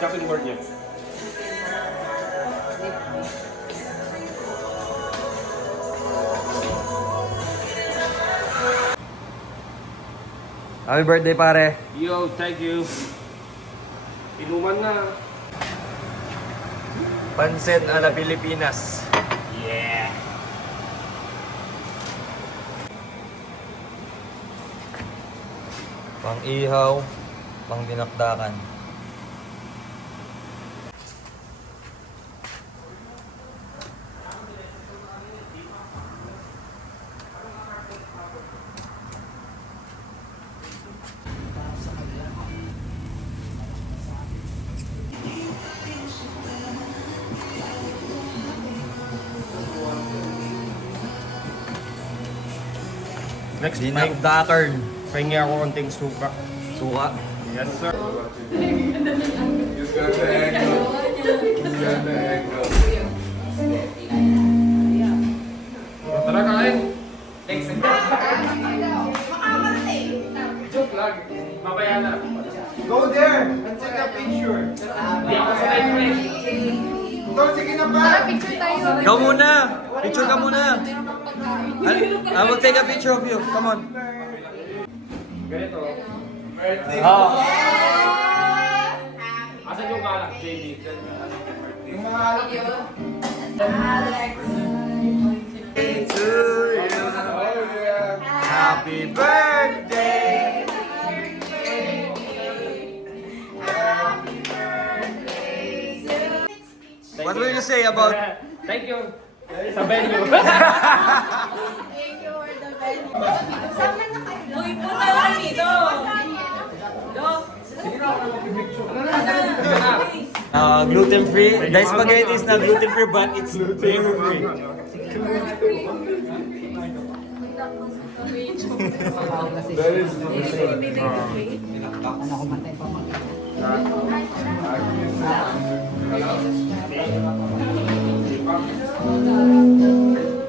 chopping board niya. Happy birthday, pare. Yo, thank you. Inuman na. Pansit ala Pilipinas. Yeah. Pang ihaw, pang dinakdakan. Next, Dinakdakan. pahingi ako konting suka. Suka. Yes, sir. Tara, kain. Joke lang. Mamaya na. Go there and take a picture. Hindi ako sanay ko eh. Go, sige na ba? Picture tayo. Ikaw muna. Picture ka muna. I will take a picture of you. Come on. Ganito. Oh. Asan yung kalak, JD? Yung mga alak. To you. Happy birthday. What will you say about? Thank you. Sa venue. Thank you for the venue. Sama na kayo. Uy, punta lang dito. Gluten free. The spaghetti is not gluten free, but it's dairy free. That is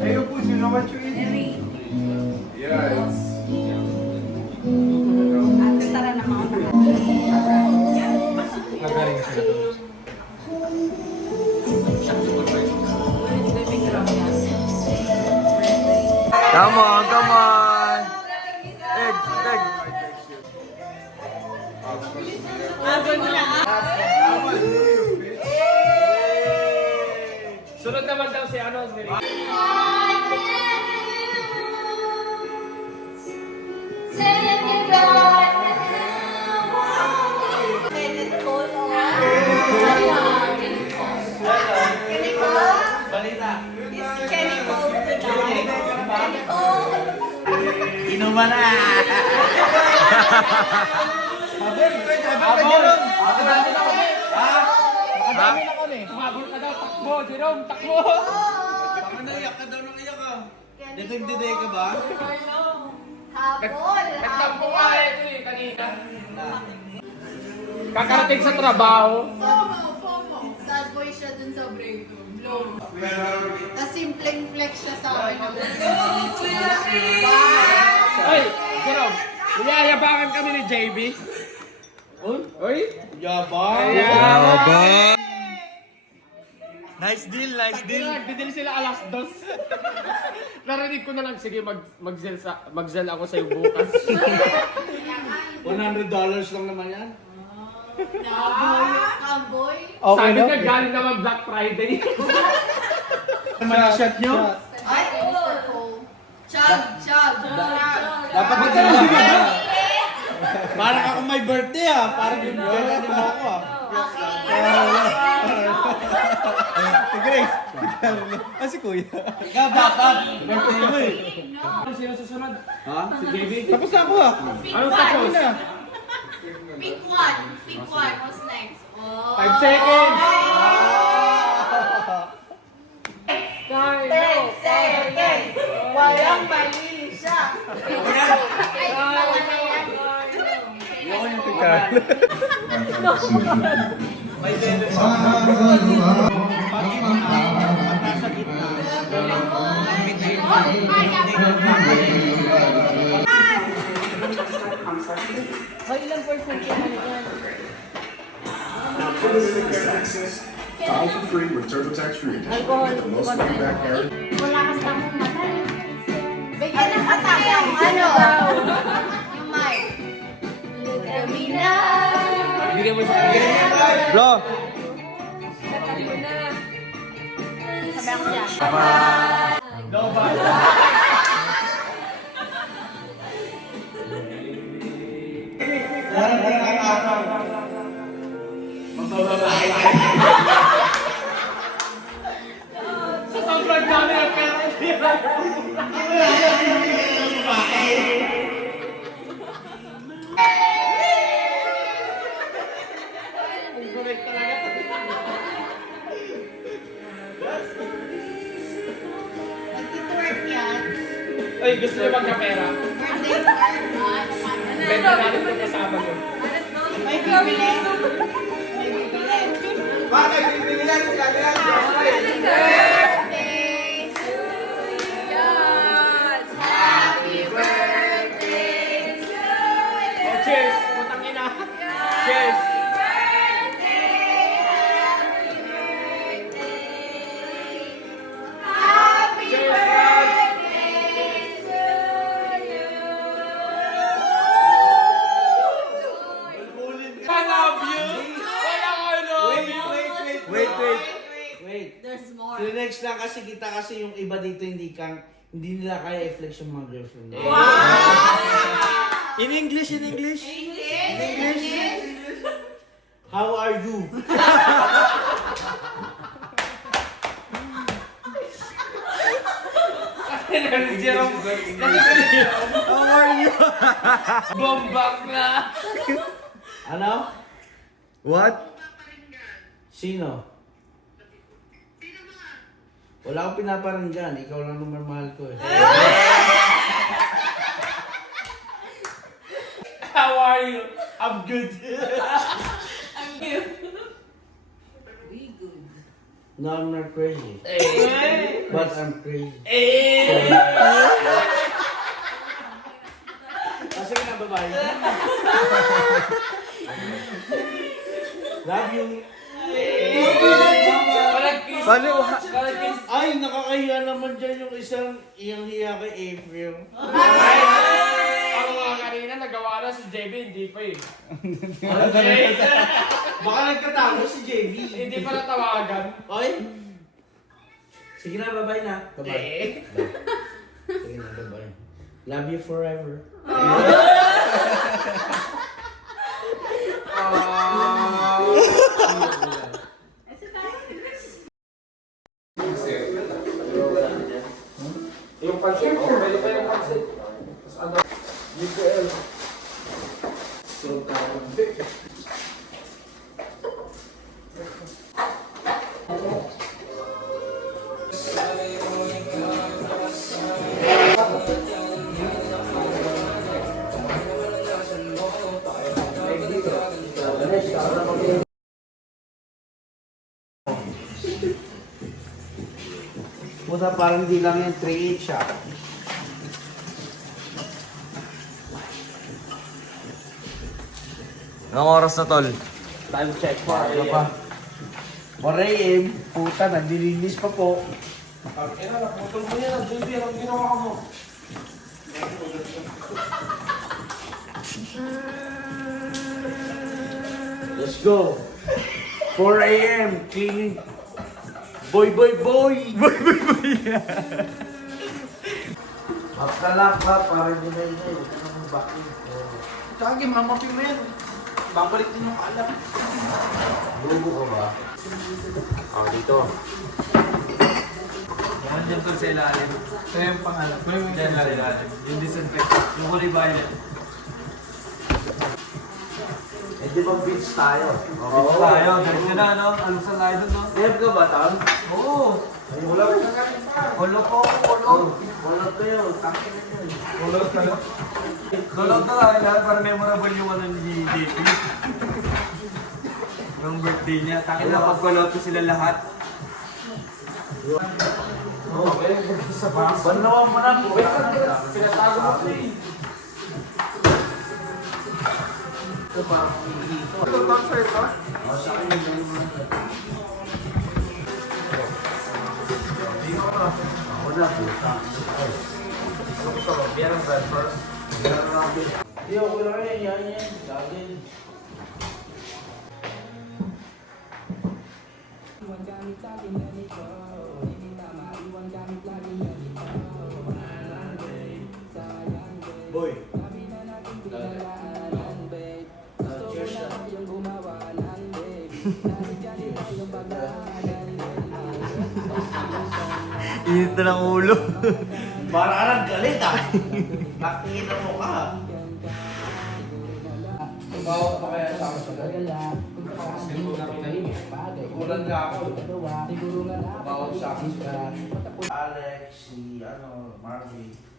Hey, Opus, you know what you eat? Yeah, it's... Tara na mga. Come on, come on. Egg, egg. Sunod naman daw si ano, si Rick. Inuman na. Umabol ka daw, takbo, Jerome, takbo! Iyak ka daw ng iyak ka. Dito ka ba? Habol. Nagtampo ka eh, kanina. Kakarating sa trabaho. FOMO. Sad boy siya dun sa break room. Tapos simpleng flex siya sa akin. Ay, Jerome, niyayabangan kami ni JB. Uy? Yabang! Yabang. Nice deal, nice deal. Nagdidil sila alas 2. Narinig ko na lang, sige, mag-zel ako sa'yo bukas. $100 lang naman yan. Cowboy. Sabi niya, galing naman Black Friday. Shot nyo? Ay, Mr. Cole. Chug. Dapat magkakita. Parang ako may birthday ah. Parang yung gala din ako ah. Si Grace. Si Kuya. Ikaw, dapat. Birthday mo eh. Ano sino susunod? Ha? Si JB? Tapos na ako ah. Ano tapos? Pick one. What's next? Oh. 5 seconds! 10 seconds. Walang mali siya. Ay, mga na yan. Ako yung tika. May zero siya. Pag nasa gitna. Hoy, ilang percent yung ano yan? Get access. File for free with TurboTax Free. Get the most money back guarantee. Wala ka sa akong mata. Bigyan ng kasama yung ano. Yung mic. Look at me now. Bigyan mo sa akin. Bro! Sabi ako siya. Sa sobrang dami ng pera, hindi na. Ang correct talaga. Nag-twerk yan. Ay, gusto niyo magkapera? Birthday card. Benta natin ito kasama mo. May bibili. May bibili. Bakit? Bibili lang sila yan. Happy birthday to you. Happy birthday to you. Oh, cheers! Putang ina! Cheers! Happy Cheers, birthday to you. I love you! Wala ko, I love you! Wait. There's more. Next lang kasi kita kasi yung iba dito hindi nila kaya i-flex yung mga girlfriend nila. In English, in English. How are you? How are you? Bombak na! Ano? What? Sino? Wala akong pinaparinggan. Ikaw lang naman mahal ko eh. How are you? I'm good. No, I'm not crazy. But I'm crazy. Kasi ka na babae. Love you. Paano? Ay, nakakahiya naman dyan yung isang iyang hiya kay April. Ako nga kanina nagawa na si JB, hindi pa eh. Baka nagkatago si JV. Hindi pa natawagan. Oy! Sige na, bye-bye na. Bye-bye. Sige na, bye-bye. Love you forever. Yung pansit, oh, pwede pa yung pansit. Tapos ano, UPL. Surog ka ako. Puta, parang di lang yung 3-8 siya. Anong oras na, tol? Time check pa. Ano pa? 4 AM, puta, nandilinis pa po. Ina, naputol mo yan. JB, anong ginawa mo? Let's go. 4 AM, cleaning. Boy, boy, boy! Boy, boy, boy! Magkalak ba, para hindi na ina. Huwag ka naman bakin. Kagi, mama pimen. Babalik din yung alak. Lugo ka ba? Ah, dito. Yan dyan tol sa ilalim. Ito yung pangalan. Dyan sa ilalim. Yung disinfectant. Yung kulay violet. Eh, di ba beach tayo? Oo. Tayo. Diretso na, no? Alusal tayo dun, no? Deb ka ba, Tom? Oo. Ay, wala ko. Ulo po. Ulo. Wala kayo. Tangin na yun. Ulo ka. Ulo ka lang. Lahat para memorable yung ano ni JP. Yung birthday niya. Takin na pagkoloto sila lahat. Banlawan mo na po. Pinatago mo, please. Ito pa. Ito, sponsor ito. Oh, sa akin yung ako na puta. Gusto mo, beer and bread first. Hindi, okay lang yan. Yan. Sa akin. Boy. Cheers na. Init na ng ulo. Para ka lang galit ah. Nakikita mo ka. Bawa pa kaya sa akin sa galing. Kulang nga ako. Bawa sa akin sa galing. Alex, si Marvin.